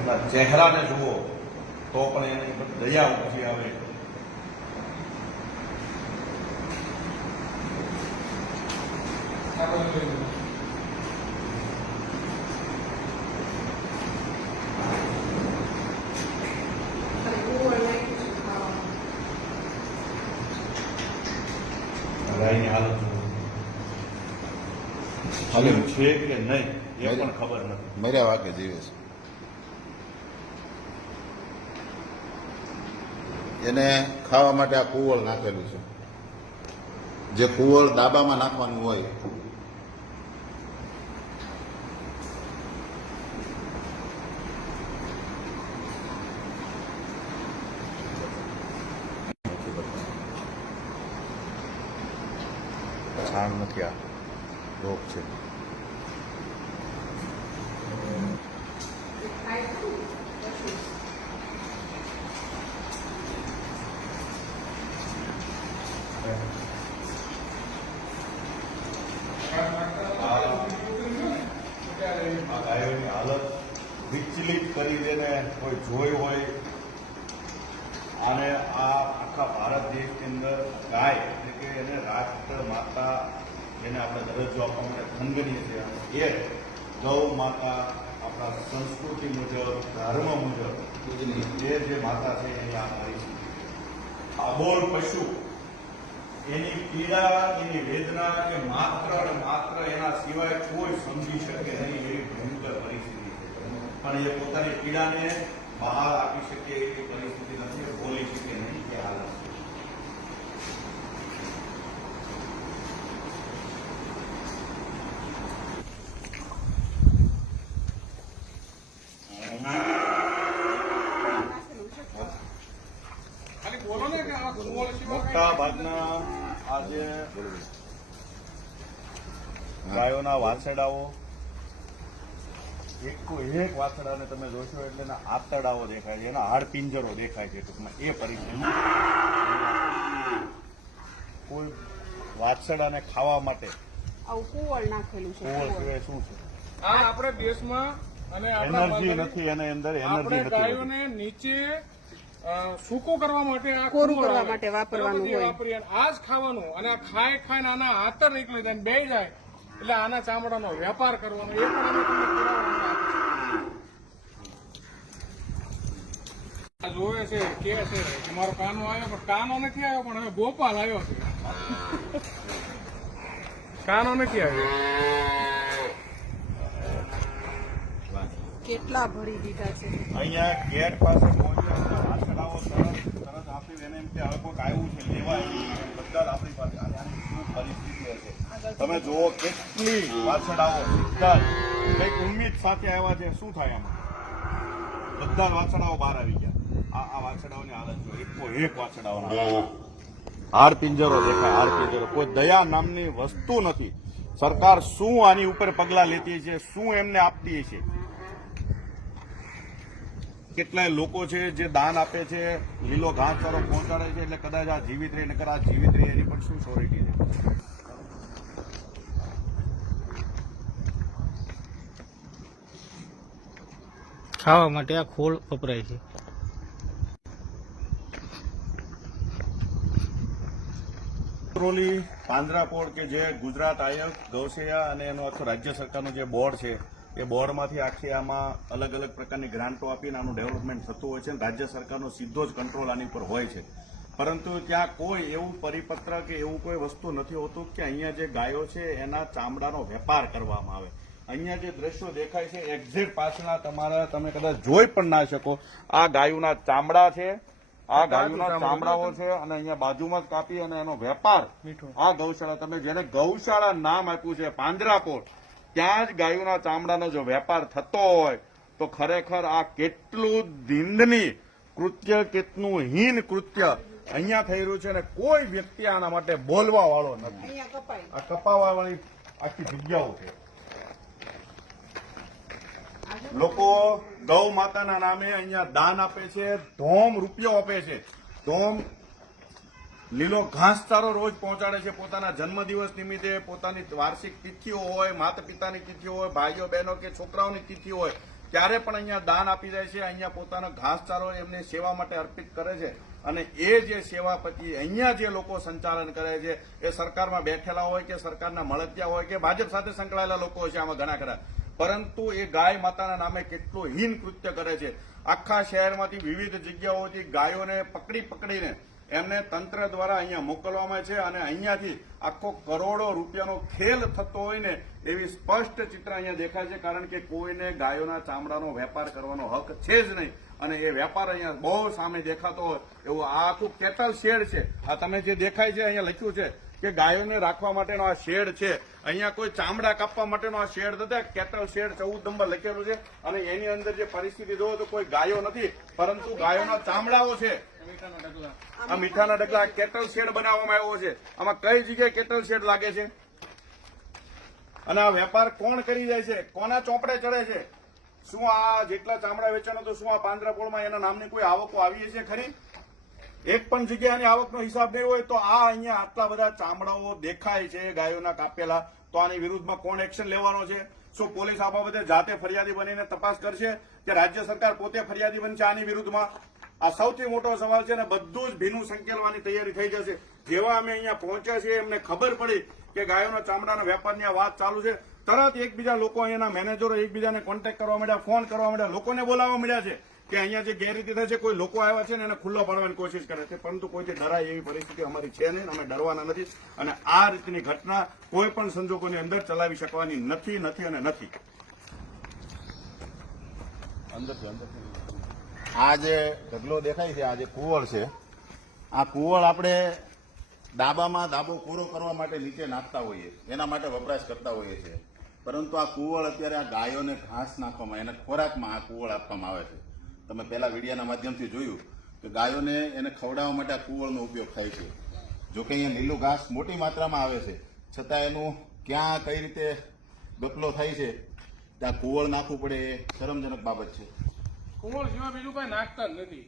એમના ચહેરાને જુઓ તો પણ એની પર દયા ઉપજી આવે. ગાયની હાલત હવે છે કે નહીં એ પણ ખબર નથી. મર્યા વાકે જીવે છે. એને ખાવા માટે આ કુવળ નાખેલું છે, જે કુવળ ડાબામાં નાખવાનું હોય. છાણ નથી, આ રોગ છે. ગાયોની હાલત વિચલિત કરી દેને કોઈ જોઈ હોય. અને આ આખા ભારત દેશની અંદર ગાય એટલે કે એને રાષ્ટ્ર માતા જેને આપણે દરજ્જો આપવા માટે ખંડનીય છે એ ગૌ માતા આપણા સંસ્કૃતિ મુજબ ધર્મ મુજબ જે માતા છે એની આ પરિસ્થિતિ. અબોલ પશુ એની પીડા એની વેદના કે માત્ર અને માત્ર એના સિવાય કોઈ સમજી શકે નહીં એવી ભયંકર પરિસ્થિતિ છે. પણ એ પોતાની પીડાને બહાર આપી શકે એવી પરિસ્થિતિ નથી, બોલી શકે નહીં કે હાલત છે. મોટા ભાગના આ જે ગાયોના વાછરડાઓ એક વાછરડાને તમે જોશો એટલે એના આંતરડાઓ દેખાય છે, એના હાડ પિંજરો દેખાય છે. ટૂંકમાં એ પરિસ્થિતિ. કોઈ વાછરડાને ખાવા માટે આવું કુવળ નાખેલું છે. કુવળ સિવાય શું છે? આ આપણે દેશમાં અને એનર્જી નથી, એની અંદર એનર્જી નથી. ગાયોને નીચે સૂકો કરવા માટે આ કોરું કરવા માટે વાપરવાનું હોય. વાપરીએ આ જ ખાવાનું અને આ ખાઈને આના આંતર નીકળી જાય બે જાય એટલે આના ચામડાનો વેપાર કરવાનો એ પણ અમે તમને પુરાવા જોવે છે કે છે કે મારો કાનો આવ્યો, પણ કાનો નથી આવ્યો, પણ હવે ગોપાલ આવ્યો છે. કાનો નથી આવ્યો. કેટલા ભરી દીધા છે. અહીંયા ગેટ પાસે પહોંચ્યા વાછરડાઓ તરત આપી એને એમ કે હવે કોઈક આવ્યું છે લેવા બધા આપણી પાસે. આની શું પરિસ્થિતિ હશે તમે જુઓ. કેટલી વાછરડાઓ બધા કઈક ઉમ્મીદ સાથે આવ્યા છે. શું થાય આમાં? બધા વાછરડાઓ બહાર આવી ગયા. આ વાછરડાઓની હાલત જો એક વાછરડાઓના હાડ પિંજરો દેખાય, હાડ પિંજરો. કોઈ દયા નામની વસ્તુ નથી. સરકાર શું આની ઉપર પગલા લેતી છે, શું એમને આપતી છે? કેટલાય લોકો છે જે દાન આપે છે, લીલો ઘાસચારો પહોંચાડે છે, એટલે કદાચ આ જીવિત રહે, નકર આ જીવિત રહે એની પણ શું શ્યોરિટી છે? ખાવા માટે આ ખોળ વપરાય છે. પાંજરાપોળ કે જે ગુજરાત આયોગ ગૌસેયા અને એનો આખો રાજ્ય સરકારનું જે બોર્ડ છે એ બોર્ડમાંથી આખી આમાં અલગ અલગ પ્રકારની ગ્રાન્ટો આપીને આનું ડેવલપમેન્ટ થતું હોય છે. રાજ્ય સરકારનો સીધો જ કંટ્રોલ આની પર હોય છે. પરંતુ ત્યાં કોઈ એવું પરિપત્ર કે એવું કોઈ વસ્તુ નથી હોતું કે અહીંયા જે ગાયો છે એના ચામડાનો વેપાર કરવામાં આવે. અહીંયા જે દ્રશ્યો દેખાય છે એક્ઝેક્ટ પાછળના તમે કદાચ જોઈ પણ ના શકો. આ ગાયોના ચામડા છે, આ ગાયોના ચામડાઓ છે અને અહીંયા બાજુમાં જ કાપી અને એનો વેપાર આ ગૌશાળા, તમે જેને ગૌશાળા નામ આપ્યું છે પાંજરાપોળ, ત્યાં જ ગાયોના ચામડાનો જો વેપાર થતો હોય તો ખરેખર આ કેટલું નિંદનીય કૃત્ય, કેટલું હીન કૃત્ય અહીંયા થઈ રહ્યું છે અને કોઈ વ્યક્તિ આના માટે બોલવા વાળો નથી. આ કપાવા વાળી આખી જગ્યાઓ છે. લોકો ગૌ માતાના નામે અહીંયા દાન આપે છે, ધોમ રૂપિયો આપે છે, ધોમ લીલો ઘાસચારો રોજ પહોંચાડે છે. પોતાના જન્મદિવસ નિમિત્તે, પોતાની વાર્ષિક તિથિઓ હોય, માતા પિતાની તિથિઓ હોય, ભાઈઓ બહેનો કે છોકરાઓની તિથિ હોય ત્યારે પણ અહીંયા દાન આપી જાય છે, અહીંયા પોતાનો ઘાસચારો એમની સેવા માટે અર્પિત કરે છે. અને એ જે સેવા પછી અહીંયા જે લોકો સંચાલન કરે છે એ સરકારમાં બેઠેલા હોય કે સરકારના મળતિયા હોય કે ભાજપ સાથે સંકળાયેલા લોકો હોય છે આમાં ઘણા ખરા, પરંતુ એ ગાય માતાના નામે કેટલું હીન કૃત્ય કરે છે. આખા શહેરમાંથી વિવિધ જગ્યાઓથી ગાયોને પકડીને એમને તંત્ર દ્વારા અહીંયા મોકલવામાં છે અને અહીંયાથી આખો કરોડો રૂપિયાનો ખેલ થતો હોય ને એવી સ્પષ્ટ ચિત્ર અહીંયા દેખાય છે. કારણ કે કોઈને ગાયોના ચામડાનો વેપાર કરવાનો હક છે જ નહીં અને એ વેપાર અહીંયા બહુ સામે દેખાતો હોય એવું આ આખું કેટલ શેડ છે. આ તમે જે દેખાય છે અહીંયા લખ્યું છે કે ગાયોને રાખવા માટેનો આ શેડ છે. અહીંયા કોઈ ચામડા કાપવા માટેનો આ શેડ નથી, કેટલ શેડ 14 નંબર લખેલું છે અને એની અંદર જે પરિસ્થિતિ જોવો તો કોઈ ગાયો નથી પરંતુ ગાયોના ચામડાઓ છે. આ મીઠાના ડગલા કેટલ શેડ બનાવવામાં આવ્યો છે. આમાં કઈ જગ્યાએ કેટલ શેડ લાગે છે અને આ વેપાર કોણ કરી જાય છે, કોના ચોપડે ચડે છે? શું આ જેટલા ચામડા વેચાણ તો શું આ પાંજરાપોળમાં એના નામની કોઈ આવકો આવી છે ખરી? એક પણ જગ્યાની આવકનો હિસાબ નહીં હોય તો આ અહીંયા આટલા બધા ચામડાઓ દેખાય છે ગાયોના કાપેલા, તો આની વિરુદ્ધમાં કોણ એક્શન લેવાનો છે? શું પોલીસ આ બાબતે જાતે ફરિયાદી બનીને તપાસ કરશે કે રાજ્ય સરકાર પોતે ફરિયાદી બનશે આની વિરુદ્ધમાં? આ સૌથી મોટો સવાલ છે ને બધું જ ભીનું સંકેલવાની તૈયારી થઈ જશે. જેવા અમે અહીંયા પહોંચ્યા છીએ એમને ખબર પડી કે ગાયોના ચામડાના વેપારની આ વાત ચાલુ છે, તરત એકબીજા લોકો અહીંયાના મેનેજરો એકબીજાને કોન્ટેક્ટ કરવા માંડ્યા, ફોન કરવા માંડ્યા, લોકોને બોલાવવા માંડ્યા છે કે અહીંયા જે ગેરરીતિ થાય છે કોઈ લોકો આવ્યા છે ને એને ખુલ્લો પાડવાની કોશિશ કરે છે, પરંતુ કોઈથી ડરાય એવી પરિસ્થિતિ અમારી છે નહીં, અમે ડરવાના નથી અને આ રીતની ઘટના કોઈ પણ સંજોગોની અંદર ચલાવી શકવાની નથી. આ જે ઢગલો દેખાય છે, આ જે કુવળ છે, આ કુવળ આપણે દાબામાં દાબો પૂરો કરવા માટે નીચે નાખતા હોઈએ, એના માટે વપરાશ કરતા હોઈએ છીએ. પરંતુ આ કુવળ અત્યારે આ ગાયોને ઘાસ નાખવામાં, એને ખોરાકમાં આ કુવળ આપવામાં આવે છે. તમે પહેલા વિડીયાના માધ્યમથી જોયું કે ગાયોને એને ખવડાવવા માટે આ કુવળનો ઉપયોગ થાય છે. જોકે અહીંયા લીલું ઘાસ મોટી માત્રામાં આવે છે, છતાં એનું ક્યાં કઈ રીતે ગપલો થાય છે ત્યાં કુવળ નાખવું પડે એ શરમજનક બાબત છે. કુંવળ સિવાય બીજું કઈ નાખતા જ નથી.